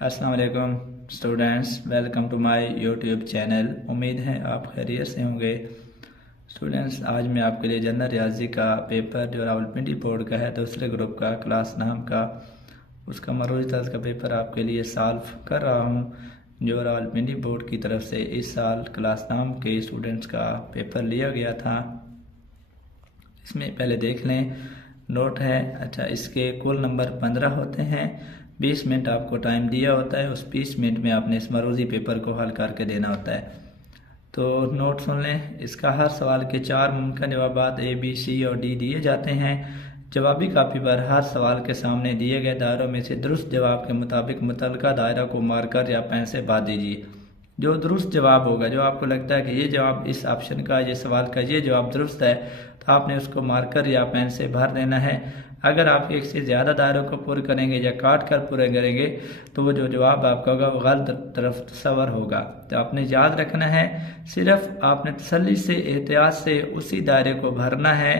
अस्सलाम वालेकुम students, welcome to my YouTube channel. उम्मीद है आप खैरियत से होंगे। स्टूडेंट्स, आज मैं आपके लिए जनरल रियाजी का पेपर जो रावलपिंडी बोर्ड का है दूसरे ग्रुप का क्लास नाम का उसका मरोज़ी तर्ज का पेपर आपके लिए सॉल्व कर रहा हूँ, जो रावलपिंडी बोर्ड की तरफ से इस साल क्लास नाम के स्टूडेंट्स का पेपर लिया गया था। इसमें पहले देख लें, नोट है। अच्छा, इसके कुल नंबर 15 होते हैं। 20 मिनट आपको टाइम दिया होता है। उस 20 मिनट में आपने इस मरोज़ी पेपर को हल करके देना होता है। तो नोट सुन लें। इसका हर सवाल के 4 मुमकिन जवाबात A, B, C और D दिए जाते हैं। जवाबी कापी पर हर सवाल के सामने दिए गए दायरों में से दुरुस्त जवाब के मुताबिक मुतल्लिका दायरा को मार्कर या पेन से बांध दीजिए। जो दुरुस्त जवाब होगा, जो आपको लगता है कि ये जवाब इस ऑप्शन का, ये सवाल का ये जवाब दुरुस्त है, तो आपने उसको मार्कर या पेन से भर देना है। अगर आप एक से ज़्यादा दायरों को पूरे करेंगे या काट कर पूरे करेंगे तो वो जो जवाब आपका होगा वो गलत तरफ तस्वर होगा। तो आपने याद रखना है, सिर्फ आपने तसल्ली से, एहतियात से उसी दायरे को भरना है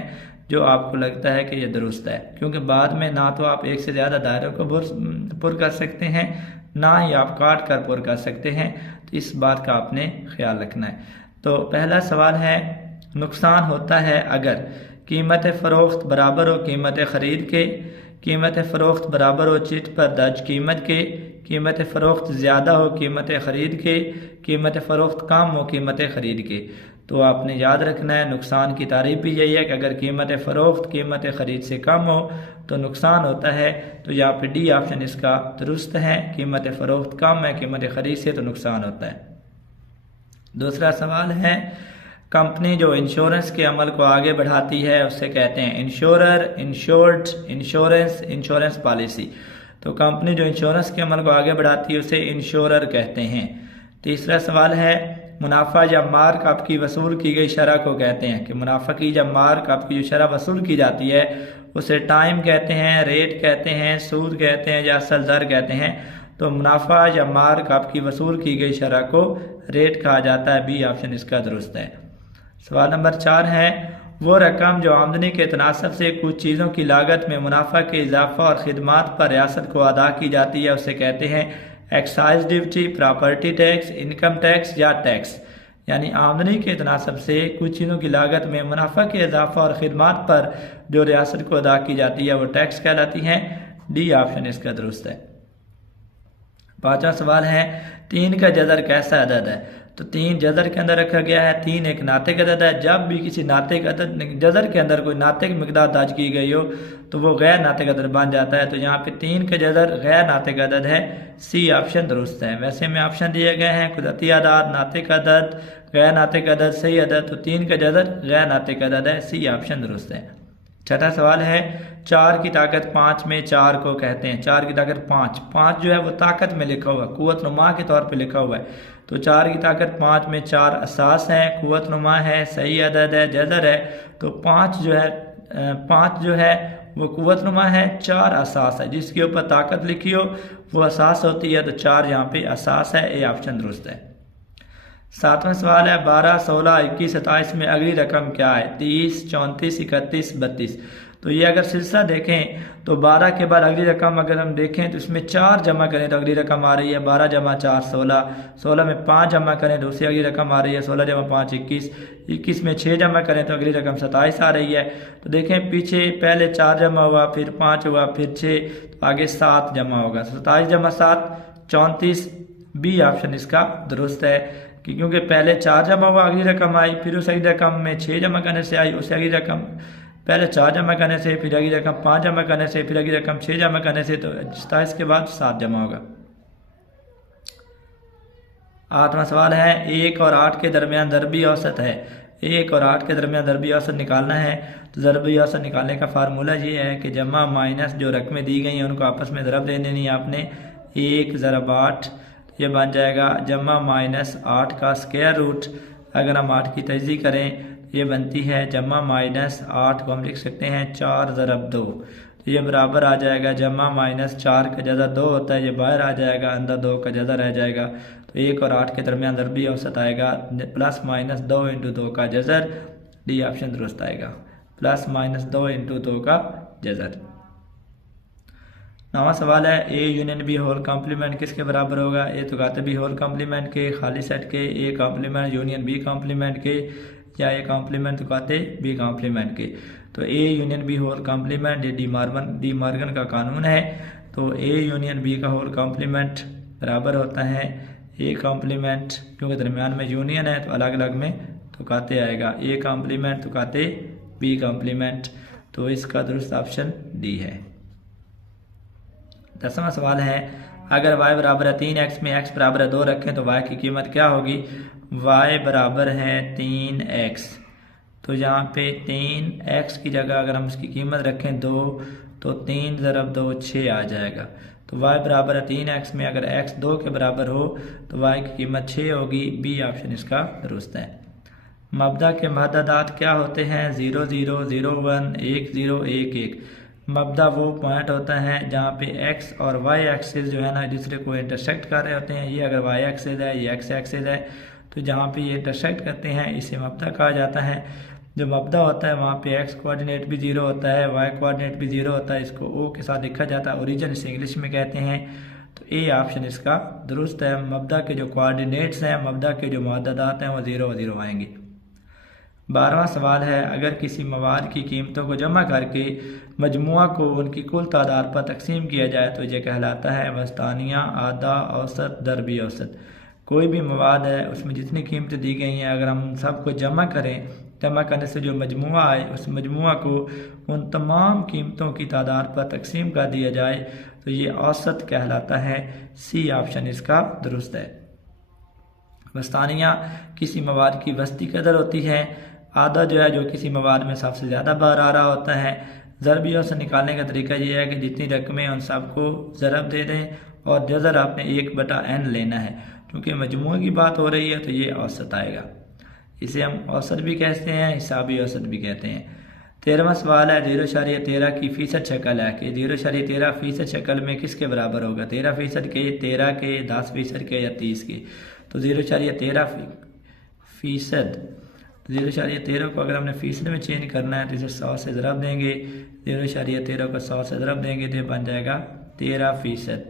जो आपको लगता है कि ये दुरुस्त है, क्योंकि बाद में ना तो आप एक से ज़्यादा दायरों को पुर कर सकते हैं, ना ही आप काट कर पुर कर सकते हैं। तो इस बात का आपने ख्याल रखना है। तो पहला सवाल है, नुकसान होता है अगर कीमत फ़रोख्त बराबर हो कीमत ख़रीद के, कीमत फ़रोख्त बराबर हो चिट पर दर्ज कीमत के, कीमत फ़रोख्त ज़्यादा हो कीमत ख़रीद के, कीमत फ़रोख्त कम हो कीमत ख़रीद के। तो आपने याद रखना है, नुकसान की तारीफ भी यही है कि अगर कीमत फ़रोख्त कीमत ख़रीद से कम हो तो नुकसान होता है। तो यहाँ पे डी ऑप्शन इसका दुरुस्त है। कीमत फ़रोख्त कम है कीमत ख़रीद से, तो नुकसान होता है। दूसरा सवाल है, कंपनी जो इंश्योरेंस के अमल को आगे बढ़ाती है उसे कहते हैं insurer, insured, insurance, insurance policy. तो कंपनी जो इंश्योरेंस के अमल को आगे बढ़ाती है उसे इंश्योरर कहते हैं। तीसरा सवाल है, मुनाफा या मार्क आपकी वसूल की गई शरह को कहते हैं कि मुनाफा की जब मार्क आपकी जो शरह वसूल की जाती है उसे टाइम कहते हैं, रेट कहते हैं, सूद कहते हैं या असल दर कहते हैं। तो मुनाफा या मार्क आपकी वसूल की गई शरह को रेट कहा जाता है। बी ऑप्शन इसका दुरुस्त है। सवाल नंबर 4 है, वो रकम जो आमदनी के तनासब से कुछ चीज़ों की लागत में मुनाफा के इजाफा और खिदमात पर रियासत को अदा की जाती है उसे कहते हैं excise duty, property tax, income tax या टैक्स। यानी आमदनी के तनासब से कुछ चीज़ों की लागत में मुनाफा के इजाफा और खिदमात पर जो रियासत को अदा की जाती है वो टैक्स कहलाती हैं। डी ऑप्शन इसका दुरुस्त है। पांचवा सवाल है, 3 का जदर कैसा अदद है? तो 3 जदर के अंदर रखा गया है। 3 एक नातिक अदद है। जब भी किसी नातिक अदद जदर के अंदर कोई नातिक मिकदार दर्ज की गई हो तो वो गैर नातिक अदद बन जाता है। तो यहाँ पे 3 का जदर गैर नातिक अदद है। सी ऑप्शन दुरुस्त है। वैसे में ऑप्शन दिए गए हैं कुदरती आदाद, नातिक अदद, गैर नातिक अदद, सही अदद। तो 3 का जदर गैर नातिक अदद है। सी ऑप्शन दुरुस्त है। छठा सवाल है, 4 की ताकत 5 में 4 को कहते हैं। 4 की ताकत 5 जो है वो ताकत में लिखा हुआ है, कुव्वत नुमा के तौर पे लिखा हुआ है। तो 4 की ताकत 5 में 4 असास है, कुव्वत नुमा है, सही अदद है, जदर है। तो 5 जो है वो कुव्वत नुमा है, 4 असास है। जिसके ऊपर ताकत लिखी हो वो असास होती है, तो 4 यहाँ पे असास है। ए ऑप्शन दुरुस्त है। 7वां सवाल है, 12, 16, 21, 27 में अगली रकम क्या है? 30, 34, 31, 32। तो ये अगर सिलसिला देखें तो 12 के बाद अगली रकम अगर हम देखें तो इसमें 4 जमा करें तो अगली रकम आ रही है 12 जमा 4 16। 16 में 5 जमा करें तो उससे अगली रकम आ रही है 16 जमा 5 21। 21 में 6 जमा करें तो अगली रकम 27 आ रही है। तो देखें पीछे पहले 4 जमा हुआ, फिर 5 हुआ, फिर 6, तो आगे 7 जमा होगा। 27 जमा 7 34। बी ऑप्शन इसका दुरुस्त है कि क्योंकि पहले 4 जमा हुआ, अगली रकम आई, फिर उस अगली रकम में 6 जमा करने से आई, उससे अगली रकम पहले 4 जमा करने से, फिर अगली रकम 5 जमा करने से, फिर अगली रकम 6 जमा करने से, तो 27 के बाद 7 जमा होगा। 8वां सवाल है, 1 और 8 के दरमियान ज़रबी औसत है। 1 और 8 के दरमियान ज़रबी औसत निकालना है। तो ज़रबी औसत निकालने का फार्मूला ये है कि जमा माइनस जो रकमें दी गई हैं उनको आपस में ज़रब दे देनी है आपने। 1 ज़रब 8 ये बन जाएगा जमा माइनस 8 का स्क्वायर रूट। अगर हम 8 की तजज़ी करें ये बनती है जमा माइनस 8 को हम लिख सकते हैं 4 ज़रब 2। तो ये बराबर आ जाएगा जमा माइनस 4 का जज़ा 2 होता है, ये बाहर आ जाएगा, अंदर 2 का जज़ा रह जाएगा। तो 1 और 8 के दरमियान ज़रबी औसत आएगा प्लस माइनस 2 इंटू 2 का जज़र। डी ऑप्शन दुरुस्त आएगा, प्लस माइनस 2 इंटू 2 का जज़र। 9वां सवाल है A union B whole complement किसके बराबर होगा। ए तो कहते बी होल कॉम्प्लीमेंट के, खाली सेट के, A complement union B complement के, या ए कॉम्प्लीमेंट तो कहते बी कॉम्प्लीमेंट के। तो A union B whole complement ये डी मॉर्गन का कानून है। तो ए यूनियन बी का होल कॉम्प्लीमेंट बराबर होता है ए कॉम्प्लीमेंट, क्योंकि दरमियान में यूनियन है तो अलग अलग में तो कहते आएगा ए कॉम्प्लीमेंट तो कहते बी कॉम्प्लीमेंट। तो इसका दुरुस्त ऑप्शन डी है। 10वां सवाल है अगर y बराबर है 3x में x बराबर है 2 रखें तो y की कीमत क्या होगी। y बराबर है 3x, तो यहाँ पे 3x की जगह अगर हम इसकी कीमत रखें 2 तो 3 × 2 6 आ जाएगा। तो y बराबर है 3x में अगर x 2 के बराबर हो तो y की कीमत 6 होगी। बी ऑप्शन इसका दुरुस्त है। मबदा के महददात क्या होते हैं। 0 0 0 1 1 0 1 1। मबदा वो पॉइंट होता है जहाँ पे x और y एक्सिस जो है ना दूसरे को इंटरसेक्ट कर रहे होते हैं। ये अगर y एक्सिस है, ये x एक्सिस है, तो जहाँ पे ये इंटरसेक्ट करते हैं इसे मबदा कहा जाता है। जो मबदा होता है वहाँ पे x कोऑर्डिनेट भी 0 होता है, y कोऑर्डिनेट भी 0 होता है। इसको o के साथ लिखा जाता है, ओरिजिन इसे इंग्लिश में कहते हैं। तो ए ऑप्शन इसका दुरुस्त है। मबदा के जो कोऑर्डिनेट्स हैं, मबदा के जो मुअद्ददात हैं वो 0 0 आएंगे। 12वां सवाल है अगर किसी मवाद की कीमतों को जमा करके मजमुआ को उनकी कुल तादाद पर तकसीम किया जाए तो ये कहलाता है वस्तानिया, आधा, औसत, दरबी औसत। कोई भी मवाद है उसमें जितनी कीमतें दी गई हैं अगर हम सबको जमा करें, जमा करने से जो मजमुआ आए उस मजमुआ को उन तमाम कीमतों की तादाद पर तकसीम कर दिया जाए तो ये औसत कहलाता है। सी ऑप्शन इसका दुरुस्त है। वस्तानिया किसी मवाद की वस्ती कदर होती है। आधा जो है जो किसी मवाद में सबसे ज़्यादा बार आ रहा होता है। ज़रबी औसत निकालने का तरीका ये है कि जितनी रकमें उन सबको ज़रब दे दें और जज़र आपने 1/n लेना है। क्योंकि मजमूए की बात हो रही है तो ये औसत आएगा। इसे हम औसत भी कहते हैं, हिसाबी औसत भी कहते हैं। 13वां सवाल है 0.13 की फ़ीसद शक्ल है कि 0.13% शक्ल में किसके बराबर होगा। 13% के, 13 के, 10% के या 30 के। तो 0.13% 0.13 को अगर हमने फीसद में चेंज करना है तो इसे 100 से ज़रब देंगे। 0.13 को 100 से ज़रब देंगे तो बन जाएगा 13%।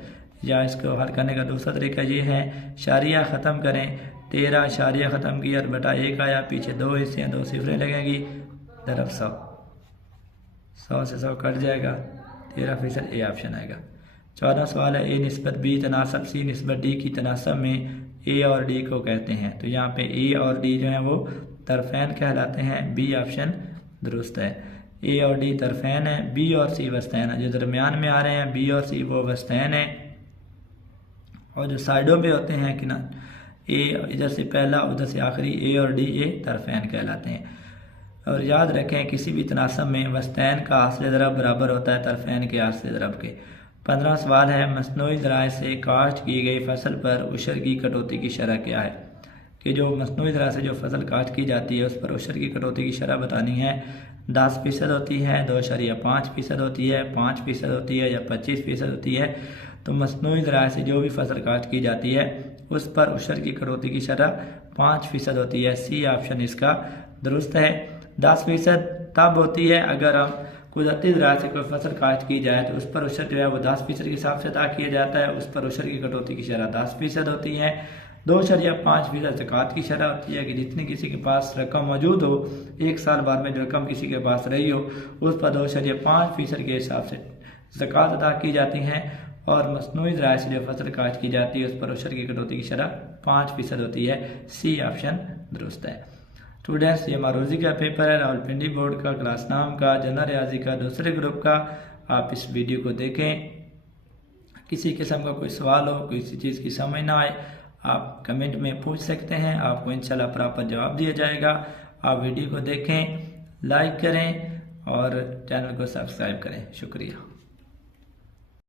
या इसको हल करने का दूसरा तरीका ये है शारिया ख़त्म करें। 13 शारिया ख़त्म किया और बटा 1 आया, पीछे 2 हिस्से हैं, 2 सिफरें लगेंगी, दरब 100, 100 से 100 कट जाएगा, 13% ए ऑप्शन आएगा। 14वां सवाल है ए निस्बत बी तनासब सी निस्बत डी की तनासब में ए और डी को कहते हैं। तो यहाँ पे ए और डी जो है वो तरफैन कहलाते हैं। बी ऑप्शन दुरुस्त है। ए और डी तरफैन है, बी और सी वस्तैन है। जो दरमियान में आ रहे हैं बी और सी वो वस्तैन है, और जो साइडों पे होते हैं कि ना ए इधर से पहला उधर से आखिरी, ए और डी ये तरफैन कहलाते हैं। और याद रखें किसी भी तनासब में वस्तैन का हासिल ज़रब बराबर होता है तरफैन के हासिल ज़रब के। 15वां सवाल है मसनूई ज़राए से काश्त की गई फसल पर उशर की कटौती की शरह क्या है। कि जो मसनूई ज़राए से जो फसल काश्त की जाती है उस पर उशर की कटौती की शरह बतानी है। 10% होती है, 2.5% होती है, 5% होती है या 25% होती है। तो मसनूई ज़राए से जो भी फसल काश्त की जाती है उस पर उशर की कटौती की शरह 5% होती है। सी ऑप्शन इसका दुरुस्त है। 10% तब होती है अगर हम कुदरती ज़राए से कोई फसल काश्त की जाए तो उस पर उशर जो है वो 10% के हिसाब से अदा किया जाता है। उस पर उशर की कटौती की शरह 10% होती है। 2.5% ज़कात की शरह होती है कि जितनी किसी के पास रकम मौजूद हो, एक साल बाद में जो रकम किसी के पास रही हो उस पर 2.5% के हिसाब से ज़कात अदा की जाती हैं। और मसनूई ज़राए से जो फसल काश्त की जाती है उस पर उशर की कटौती की शरह 5% होती है। सी ऑप्शन दुरुस्त है। स्टूडेंट्स ये मारूजी का पेपर है, रावलपिंडी बोर्ड का, क्लास नाम का, जनरल रियाजी का, दूसरे ग्रुप का। आप इस वीडियो को देखें। किसी किस्म का कोई सवाल हो, किसी चीज़ की समझ ना आए, आप कमेंट में पूछ सकते हैं, आपको इंशाल्लाह प्रॉपर जवाब दिया जाएगा। आप वीडियो को देखें, लाइक करें और चैनल को सब्सक्राइब करें। शुक्रिया।